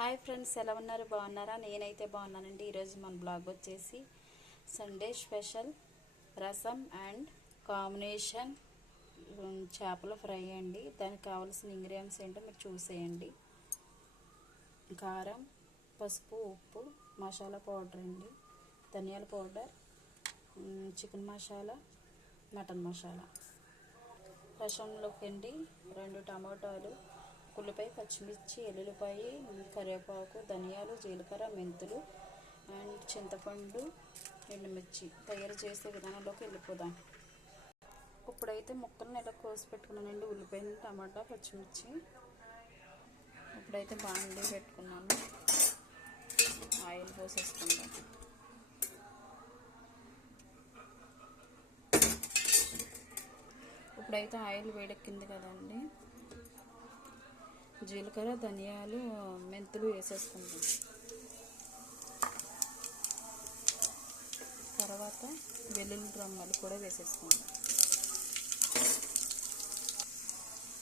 Hi friends ఎలా ఉన్నారు? బాగున్నారా? నేనైతే బాగున్నానండి. ఈరోజు మన బ్లాగ్ వచ్చేసి Sunday special rasam and combination చేపల ఫ్రై అండి. దానికి కావాల్సిన ఇంగ్రీడియంట్స్ ఏంటో మీరు చూసేయండి. కారం పసుపు ఉప్పు మసాలా పౌడర్ అండి. ధనియాల powder chicken masala mutton masala. రసంలోకి అండి రెండు టమాటాలు ఉల్లిపాయ పచ్చిమిర్చి ఎల్లుల్లిపాయ కరివేపాకు ధనియాలు జీలకర్ర మెంతులు అండ్ చింతపండు ఎండుమిర్చి తయారు చేసే విధానంలోకి వెళ్ళిపోదాం. ఇప్పుడైతే ముక్కలను ఇలా కోసి పెట్టుకున్నానండి? ఉల్లిపాయలు టమాటా పచ్చిమిర్చి. ఇప్పుడైతే బాండి పెట్టుకున్నాను. ఆయిల్ పోసేసుకుందాం. ఇప్పుడైతే ఆయిల్ వేడెక్కింది కదండి. జీలకర్ర ధనియాలు మెంతులు వేసేసుకుంటాం తర్వాత వెల్లుల్లి రమ్మలు కూడా వేసేసుకుంటాం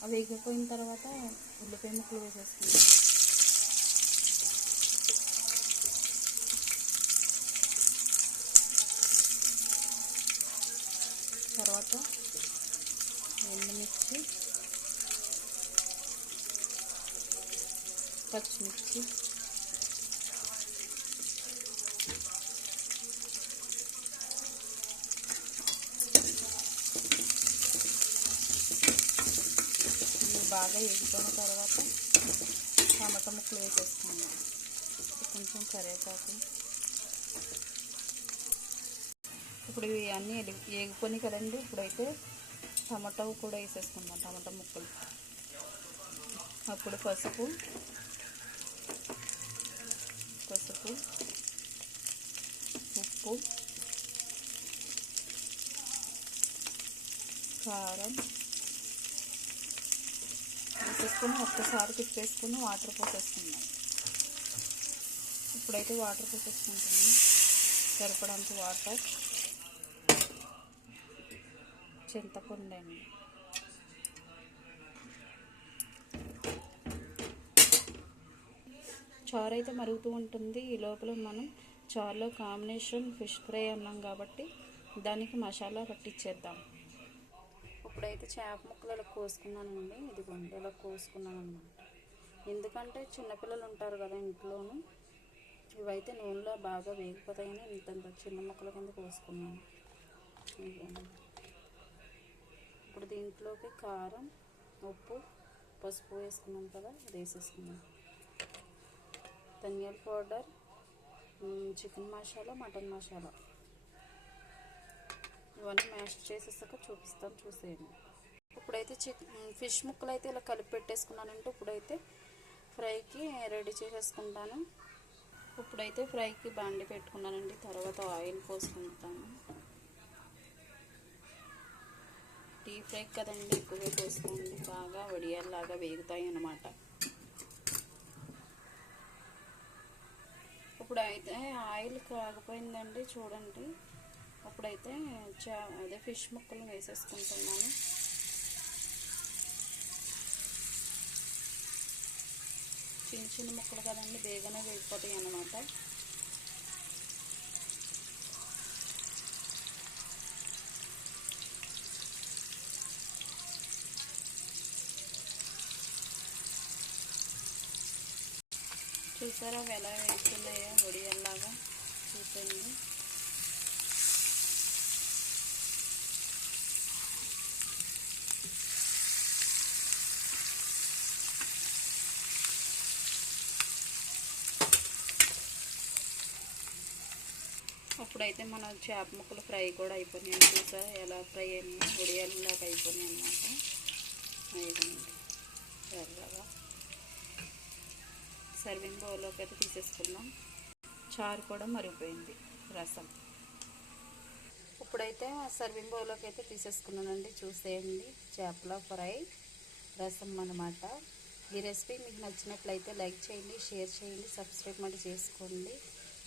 అవి వేగిపోయిన తర్వాత ఉల్లిపాయ ముక్కలు వేసేసుకుంటాం తర్వాత ఎండుమిర్చి పచ్చిమిర్చి బాగా ఎగిపోయిన తర్వాత టమాటా ముక్కలు వేసేసుకుందాం కొంచెం కరివేపాకు ఇప్పుడు ఇవి అన్నీ ఎగిపోయినాయి కదండి. ఇప్పుడైతే టమాటా కూడా వేసేసుకుందాం. టమాటా ముక్కలు. అప్పుడు పసుపు ఉప్పు కారం వేసేసుకొని ఒక్కసారి తిప్పేసుకొని వాటర్ పోసేసుకుందాం. ఇప్పుడైతే వాటర్ పోసేసుకుంటున్నాం. సరిపడంత వాటర్. చింతపండు అండి. చారు అయితే మరుగుతూ ఉంటుంది. ఈ లోపల మనం చారులో కాంబినేషన్ ఫిష్ ఫ్రై అన్నాం కాబట్టి దానికి మసాలా పట్టించేద్దాం ఇప్పుడైతే చేప ముక్కలు ఇలా కోసుకున్నానండి. ఇదిగోండి ఇలా కోసుకున్నాను అనమాట ఎందుకంటే చిన్నపిల్లలు ఉంటారు కదా ఇంట్లోనూ. ఇవైతే నూనెలో బాగా వేగిపోతాయని ఇంత చిన్న ముక్కల కింద కోసుకున్నాను. ఇప్పుడు దీంట్లోకి కారం ఉప్పు పసుపు వేసుకున్నాం కదా వేసేసుకున్నాం ధనియాల powder chicken masala mutton masala. ఇవన్నీ మ్యాష్ చేసేసాక చూపిస్తాను చూసేయండి. ఇప్పుడైతే చికెన్ ఫిష్ ముక్కలు అయితే ఇలా కలిపి పెట్టేసుకున్నానంటే ఇప్పుడైతే ఫ్రైకి రెడీ చేసేసుకుంటాను. ఇప్పుడైతే ఫ్రైకి బండి పెట్టుకున్నానండి తర్వాత ఆయిల్ పోసుకుంటాను. డీప్ ఫ్రై కదండి ఎక్కువగా పోసుకోండి బాగా వడియాల్లాగా వేగుతాయి అన్నమాట ఇప్పుడైతే ఆయిల్ కాగిపోయిందండి చూడండి. అప్పుడైతే చా అదే ఫిష్ ముక్కలు వేసేసుకుంటున్నాను. చిన్న చిన్న ముక్కలు కదండి బేగనే వేగిపోతాయి అన్నమాట చూసారా అవి ఎలా వేస్తున్నాయో? ఒడియల్లాగా చూసండి అప్పుడైతే మన చేప ముక్కలు ఫ్రై కూడా అయిపోయినాయి చూసారా? ఎలా ఫ్రై అయినాయి? ఉడియాలలాగా అయిపోయినాయి అన్నమాట. ఎర్రగా. సర్వింగ్ బౌల్లోకి అయితే తీసేసుకున్నాం చారు కూడా మరిగిపోయింది రసం. ఇప్పుడైతే సర్వింగ్ బౌల్లోకి అయితే తీసేసుకున్నానండి చూసేయండి. చేపల ఫ్రై రసం అన్నమాట. ఈ రెసిపీ మీకు నచ్చినట్లయితే లైక్ చేయండి షేర్ చేయండి సబ్స్క్రైబ్ మరి చేసుకోండి.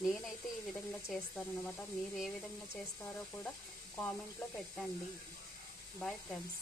నేనైతే ఈ విధంగా చేస్తానన్నమాట. మీరు ఏ విధంగా చేస్తారో కూడా కామెంట్లో పెట్టండి. Bye friends.